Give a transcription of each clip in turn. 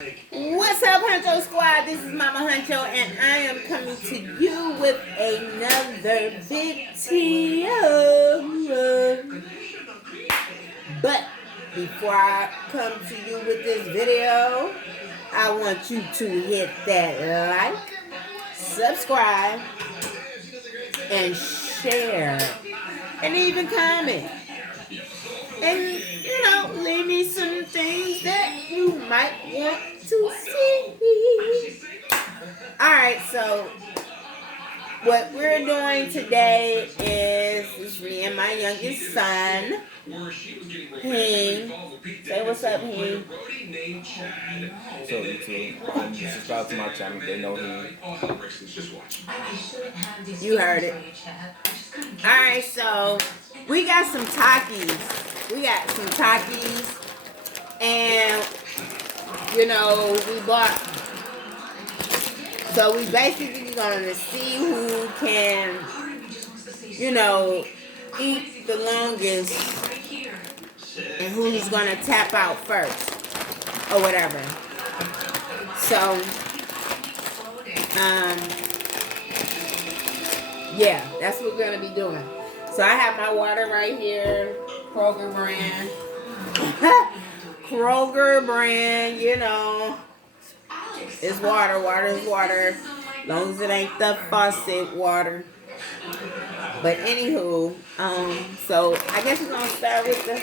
What's up, Huncho Squad? This is Mama Huncho, and I am coming to you with another video. But before I come to you with this video, I want you to hit that like, subscribe, and share, and even comment. And, leave me some things that you might want to see. Alright, so what we're doing today is me and my youngest son, Heem. Say what's up, Heem. So YouTube, subscribe to my channel. They know him. You heard it. Alright, so we got some Takis. And we bought. So we basically gonna see who can, eat the longest and who's gonna tap out first or whatever. So, yeah, that's what we're gonna be doing. So I have my water right here, Kroger brand. Kroger brand, it's water. Water is water. As long as it ain't the faucet water. But anywho, so I guess we're gonna start with the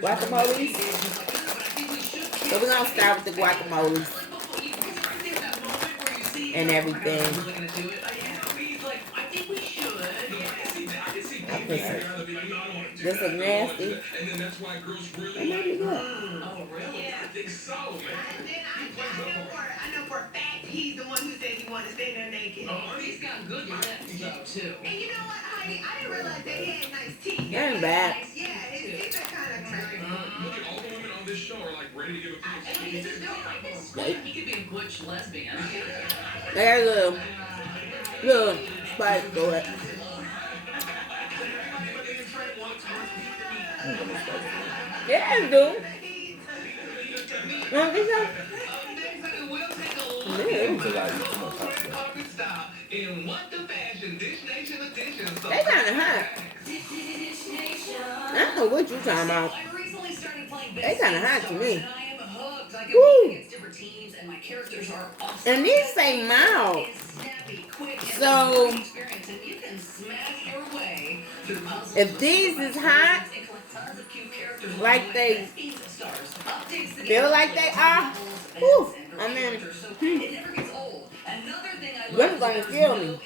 guacamoles. So we're gonna start with the guacamoles and everything. This look nasty. It might be good. Oh, really? Yeah, I think so, man. I know for a fact he's the one who said he wanted to stay there naked. Oh, he's got good lips, though, too. And you know what, Heidi? I didn't realize they had nice teeth. That ain't bad. Yeah, his teeth are kind of attractive. Look at all the women on this show are like ready to give a piece. He could be a butch lesbian. There's a little spice to it. Yeah, dude. Want this one? They kind of hot. I don't know what you're talking about. They kind of hot to me. Woo. And these say mild. So, if these is hot, like they feel like they are, whew, I mean, this is gonna kill me.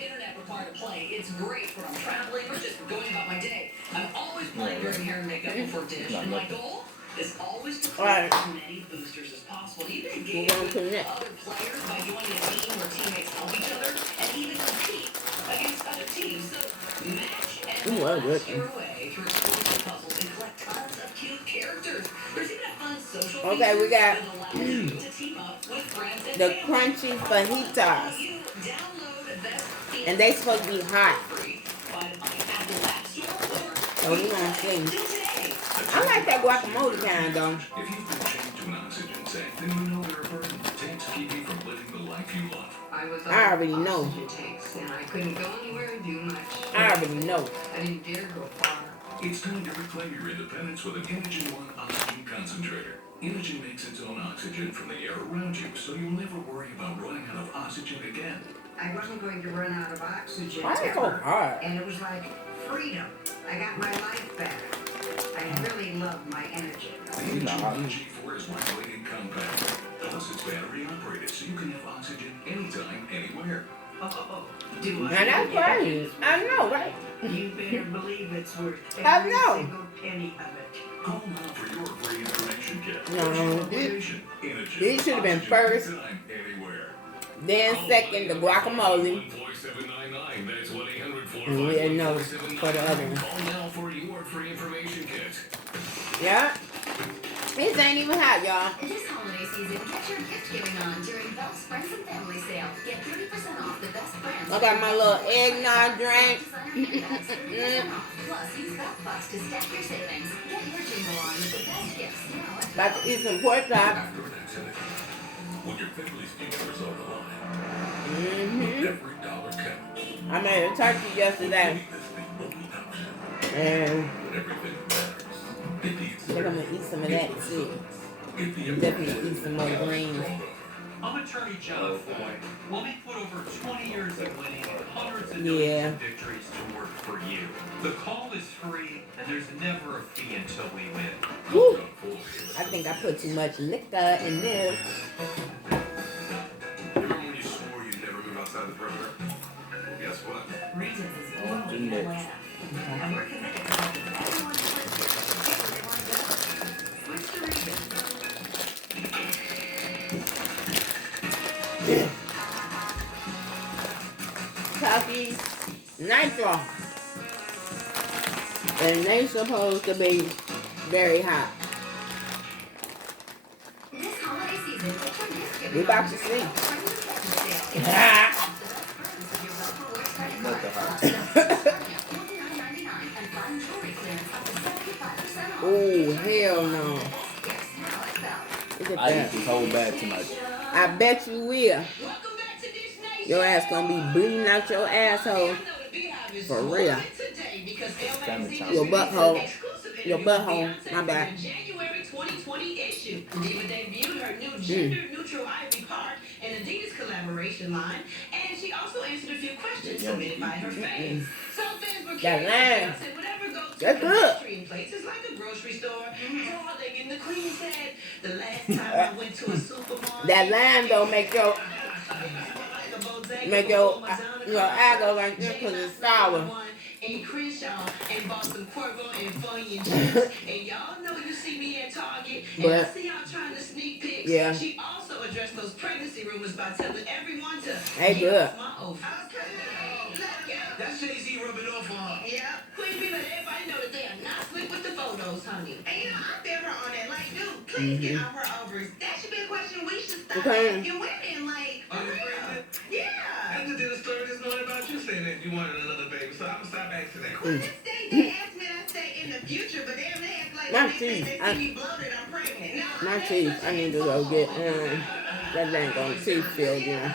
It's great when I'm traveling or just going about my day. I'm always playing during hair and makeup before dish. And my goal is always to play as many boosters as possible. You can engage with other players by joining a team where teammates help each other and even compete against other teams. So match and your way through sports and puzzles and collect tons of cute characters. There's even a fun social Okay, we got to team up with friends and the crunchy fajitas. And they supposed to be hot. So we're gonna see. I like that guacamole kind though. If you've been chained to an oxygen tank, then you know there are burdens tanks keep you from living the life you love. I already know. And I couldn't go anywhere and do much. I already know. I didn't dare go far. It's time to reclaim your independence with an Inogen One oxygen concentrator. Inogen makes its own oxygen from the air around you, so you'll never worry about running out of oxygen again. I wasn't going to run out of oxygen Why is it so ever, hard? and it was like freedom. I got my life back. I really love my energy. The Inogen G4 is lightweight and compact. Plus, it's battery operated, so you can have oxygen anytime, anywhere. Oh, do I? And that's crazy. I know, right? You better believe it's worth I every know. single penny of it. Call now for your free information kit. No, these should have been first. Anytime, anywhere. Then second, the guacamole. 14799. That's 1-800-454-4799. And we'll know for the other one. Call now for your free information kit. Yeah. These ain't even hot, y'all. This holiday season, get your gift giving on during Bell's Friends and Family Sale. Get 30% off the best brands. I got my little eggnog drink. Plus, use that box to stack your savings. Get your jingle on with the best gifts now. About to eat some pork chop. When your family's future is on the line, Mm-hmm. every dollar counts. I made a turkey yesterday, This is the only option and when everything matters. Get the I think I'm gonna eat some of that too. Get the Definitely eat some more greens. I'm attorney John Foy. Well, we put over 20 years of winning and hundreds of Yeah. millions of victories to work for you. The call is free, and there's never a fee until we win. Woo. I think I put too much liquor in this. Remember when you swore you'd never move outside the perimeter? Well, guess what? Regents is Oh, only didn't in it? Atlanta. And we're committed to helping everyone who lives here get where they want to go. Switch to Regents. Takis, nitro. And they supposed to be very hot. This holiday season, get your gift giving We about on to see. during Friends and Family Sale. Ah. With your Wealth Rewards credit Not card. the hot. $49.99 and fine jewelry clearance up to 75% off. Oh, hell no. Yes, now I felt. Look at I eat that. this whole bag tonight. I bet you will. Welcome back to Dish Nation. Your ass gonna be bleeding out your asshole. For real. Your butthole. Your butthole. My bad. January 2020 issue. Diva debuted her new gender-neutral Ivy Park and Adidas collaboration line, and she also answered a few questions submitted by her fans. Some fans were That curious line. and said whatever goes to That's the good. mainstream places like a grocery store. Darling, and the queen said, the last time I went to a supermarket. That line though make your eye go like this because it's sour. And Crenshaw and bought some Cuervo and Funyun chips. And y'all know you see me at Target. And I But- see y'all trying to sneak pics. Yeah. She also addressed those pregnancy rumors by telling everyone to Hey, get good. off my oath. That's Jay-Z rubbing off on her. Yeah. Queen Bee let everybody know that they are not slick with the photos, honey. And you know, I feel her on that. Like, dude, please get off her ovaries. That should be a question we should start Okay. asking women. Like, Are you pregnant? yeah. I just did a story this morning about you saying that you wanted another baby, so I'm gonna stop asking that Well, question. they ask me, I say in the future, but they act like My when they say teeth, they I- see me bloated, I'm pregnant. No, My teeth, I need to go get that dang on teeth filled in. Well,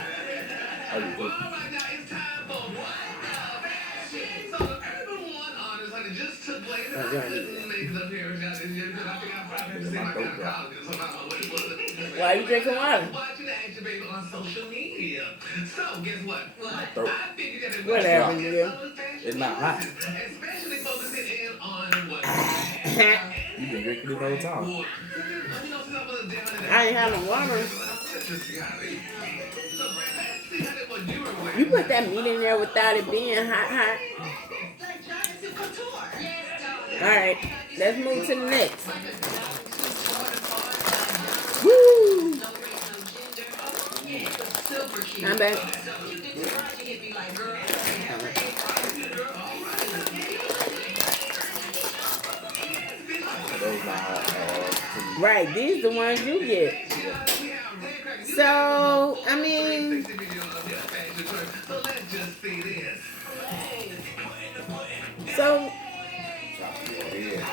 all right, now it's time for What the Fashion. So the Urban One Honors, honey, just took place. And I couldn't make it up here and got in here because I think I probably have to see my gynecologist. So I don't know what it was. Why you drinking water? Watching the action baby on social media. So guess what? throat. I figured that it Whatever, was nigga. It's not hot. especially focusing in on what? You've been drinking it the whole time. I ain't having water. You put that meat in there without it being hot. like Jonathan Couture. Alright, let's move to the next. Woo! I'm back. Those not hot. Right, these the ones you get. So, I mean, So let's just see this. so Yeah.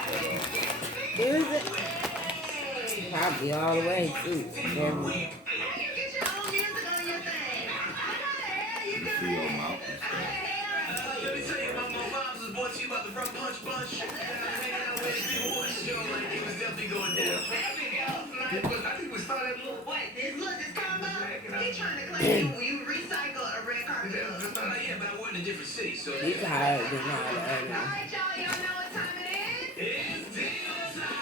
is it? Probably all the way too. Yeah. How you get your own music on your thing? You feel your mouth and stuff. Let me tell you about my vibes was brought to you by the Rum Punch Bunch. Hanging out with Big Boy Show, like it was definitely going down. I think we started a little. Wait, this combo? He trying to claim you recycle a red carpet look. Yeah, but I went in a different city, so. He's higher than all the others. Alright, y'all know what time it is? It's deal time.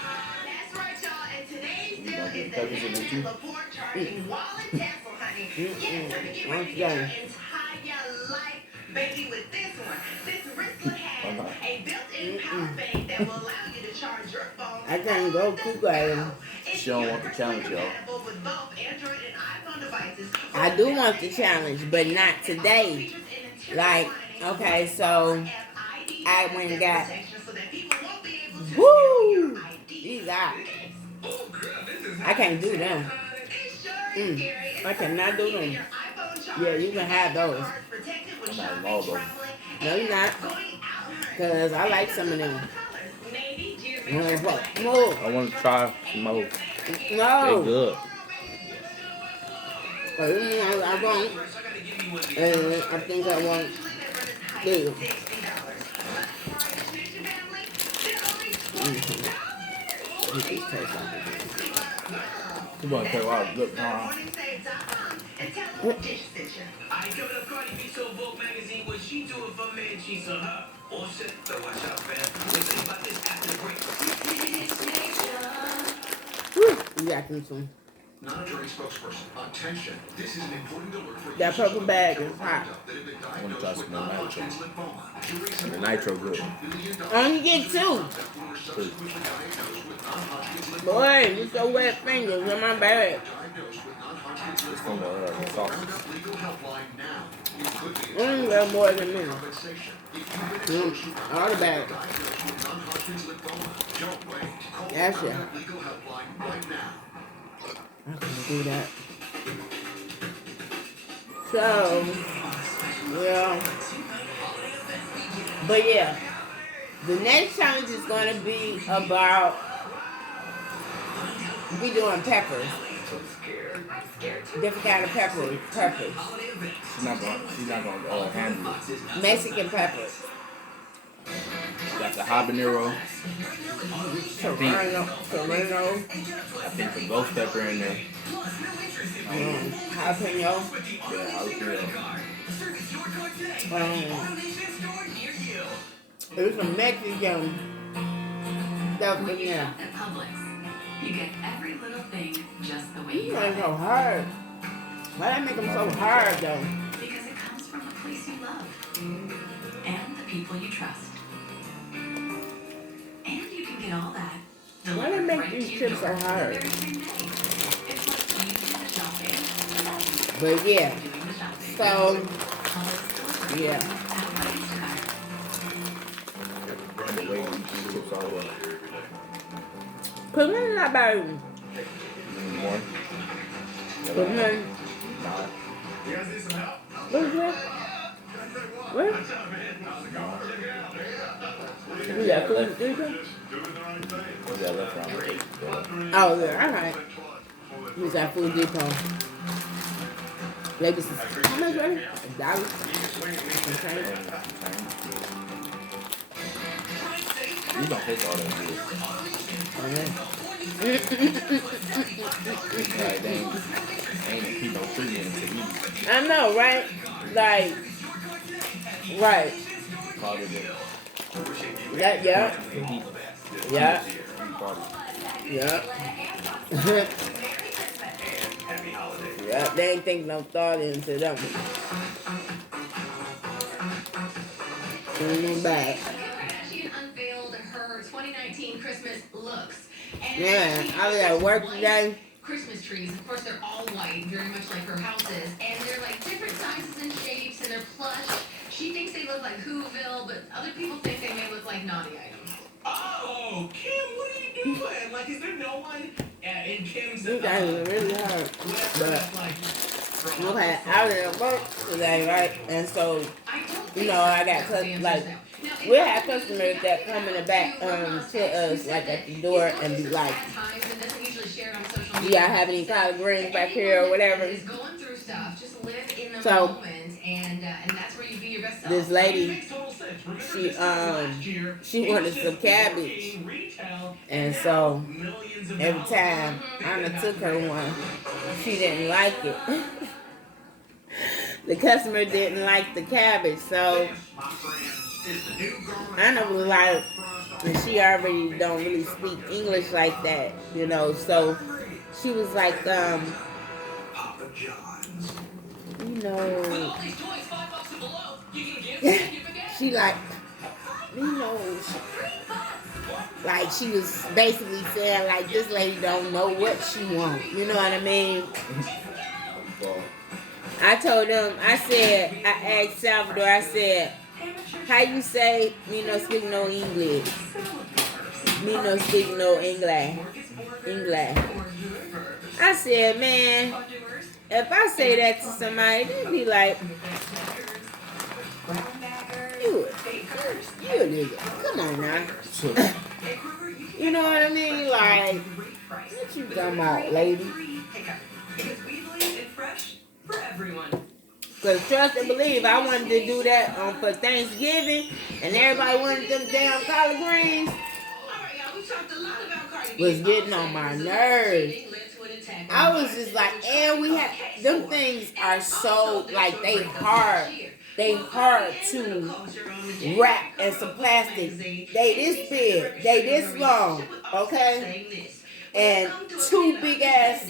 That's right, y'all. And today's deal is the Peppers in it, too? National Laporte charging wallet tassel, honey. Yes, honey, get ready to get your entire life, baby, with this one. This wristlet has a built-in power bank that will allow you to charge your phone. I can't go on the too bad. go. It's She don't want the challenge, y'all. compatible with both Android and iPhone devices. I do want the challenge, but not today. Like, okay, so I went and got, woo, these out. Oh, girl, this is I can't do them. I cannot do them. Yeah, you can have those. I'm not in all those. No, you're not. Because I like some of them. No. I want to try some more. They No. good. I won't. And I think I won't. There. It just tastes like You want to take a lot of good time. I coming up Cardi B so Vogue magazine. What she doing for man? She's on her. Offset, so watch out, fam. We'll think about this after the break. You got them some. Non-attorney spokesperson. Attention. This is an important alert for That purple bag is hot. I want to try some more nitro. And the nitro good. Only get 2. Boy, you so wet fingers in my bag. It's from the sausage. Got more than me. All the bag. That's it. I can do that. So, well, but yeah, the next challenge is going to be about, we doing peppers. Different kind of peppers. She's not gonna handle it. Mexican peppers. Got the habanero. Serrano. I think the ghost pepper in there. Jalapeno. Yeah, jalapeno. There's some Mexican stuff in there. At Publix, you get every little thing just the way These you are want so hard. Why they make them so hard though? it. Because it comes from the place you love and the people you trust. And you can get all that Why they make these chips so hard? It's like you do the shopping, But yeah, doing the shopping. so yeah. The way you eat these chips all well. Put them in that bag. More? Put them in. Nah. What's that? What? You got food to do? Yeah, that's right. Oh, yeah, alright. Use that Food Depot. Ladies, how much, ready? $1. Okay. You don't take all that good. Like, they ain't keep no treatment to you. I know, right? Like, right. Probably the Yeah, yeah, heat. yeah, Probably. yeah. Yeah, they ain't think no thought into them. Bring them back. She unveiled her 2019 Christmas looks. And Yeah, I was at work today. Christmas trees, of course, they're all white, very much like her house is, and they're like different sizes and shapes, and they're plush. She thinks they look like Whoville, but other people think they may look like naughty items. Oh, Kim, what are you doing? Like, is there no one in Kim's These guys are really hard. But, like, okay, I was at work today, right? And so, I don't you know, I got like, we have customers that come in the back to us, like at the door, and be like, do y'all have any collard greens back here or whatever? Going through stuff, just live in the So, moment, and that's where you be your best self. this lady, she wanted some cabbage, and so every time I done took her one, she didn't like it. The customer didn't like the cabbage, so Anna was like, and she already don't really speak English like that, you know, so she was like, you know, she like, you know, like she was basically saying like this lady don't know what she wants, you know what I mean? I told them, I said, I asked Salvador, I said, how you say me no speak no English? Me no speak no English. I said, man, if I say that to somebody, they'd be like, you a nigga. Come on now. You know what I mean? Like, what you talking about, lady? Because we believe in fresh Because trust and believe, I wanted to do that for Thanksgiving, and everybody wanted them damn collard greens. Alright, y'all, we talked a lot about Cardi B. Was getting on my nerves. I was just like, and we had, them things are so, like, they hard. They hard to wrap in some plastic. They this big. They this long. Okay? And two big ass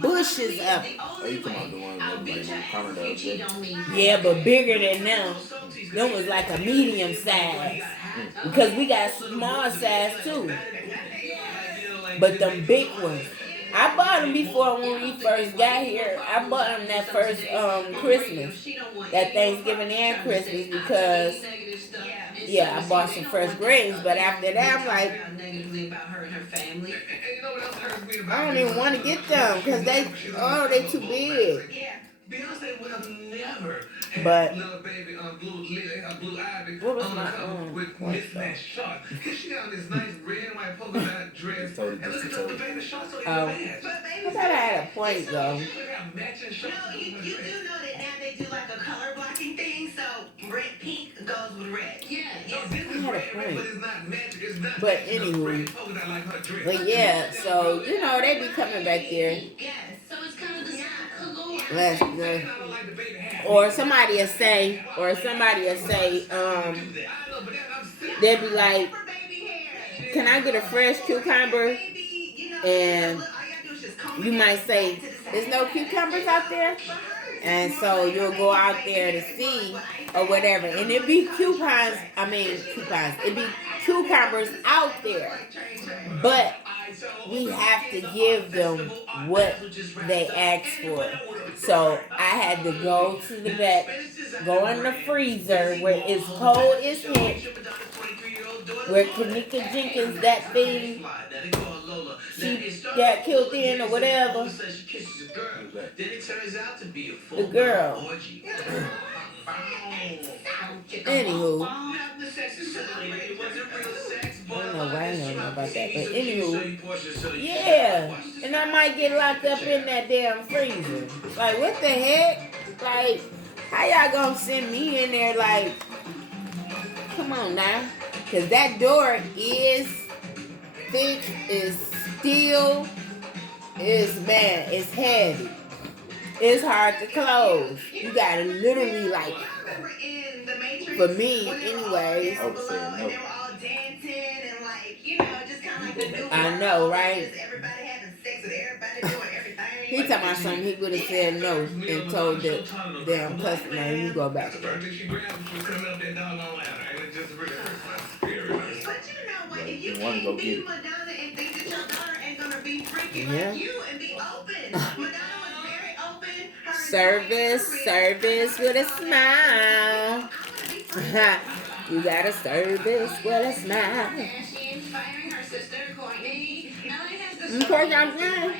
bushes of it. Oh, you talking about the one that like counter the Yeah, but bigger than them. Them was like a medium size. Because we got small size too. But them big ones. I bought them before when we first got here. I bought them that first Christmas. That Thanksgiving and Christmas because yeah, I bought some fresh greens, but after that I'm like, I don't even want to get them because they too big. Beyonce would have never But had little baby blue ivy what was on my the cover with mismatched shorts. She got on this nice red and white polka dot dress. Totally And look at the baby shorts on Oh. match. I thought I had a point though. Matching shorts. No, you do know that now they do like a color blocking thing, so red pink goes with red. Yeah. No, this is I had a red, point. but it's not magic. It's not But matching anywho. red polka dot like her dress. But yeah, so you know they be coming back there. Yes. So it's kind of the same color. Or somebody will say, they'll be like, can I get a fresh cucumber? And you might say, there's no cucumbers out there? And so you'll go out there to see or whatever. And it be it be cucumbers out there. But we have to give them what they asked for. So I had to go to the back, go in the freezer where it's cold as heck, where Kanika Jenkins, that thing, she got killed in or whatever. The girl. Anywho. I don't know why I don't know about that, but anywho, yeah, and I might get locked up in that damn freezer. Like, what the heck? Like, how y'all gonna send me in there? Like, come on now, cause that door is thick, is steel, it's heavy, it's hard to close. You gotta literally like, for me, anyways. I know, right? He talking about something he would have said no and told the damn customer, you go back. But you know what? If you can't be Madonna and think that your daughter ain't gonna be freaking like you and be open. Madonna was very open. Service with a smile. You gotta service with a smile. She inspiring her sister, Courtney. Ellie has the Of course I'm good.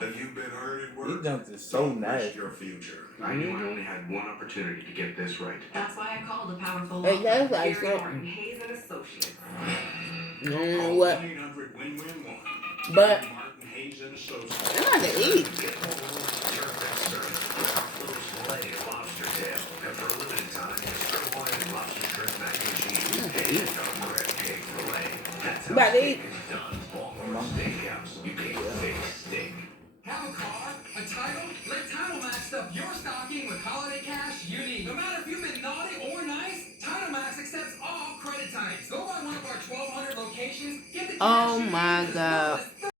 Have you been hurt at work? These jumps is so nice. Your future. I knew I only had one opportunity to get this right. That's why I called the powerful It does like Gary something. Martin, Hayes and Associates. I don't know what, 1-800-WIN-WIN-1. but Martin Hayes and Associates. I'm about to eat. Filet lobster tail, and for a limited time, sirloin lobster shrimp mac and cheese and crab cake filet. That's how About to steak eat. is done. Longhorn Steakhouse. You can't fake steak. Have a car? A title? Let Title Max stuff your stocking with holiday cash you need. No matter if you've been naughty or nice, Title Max accepts all credit types. Go by one of our 1,200 locations. Get the cash Oh you need my as God. well as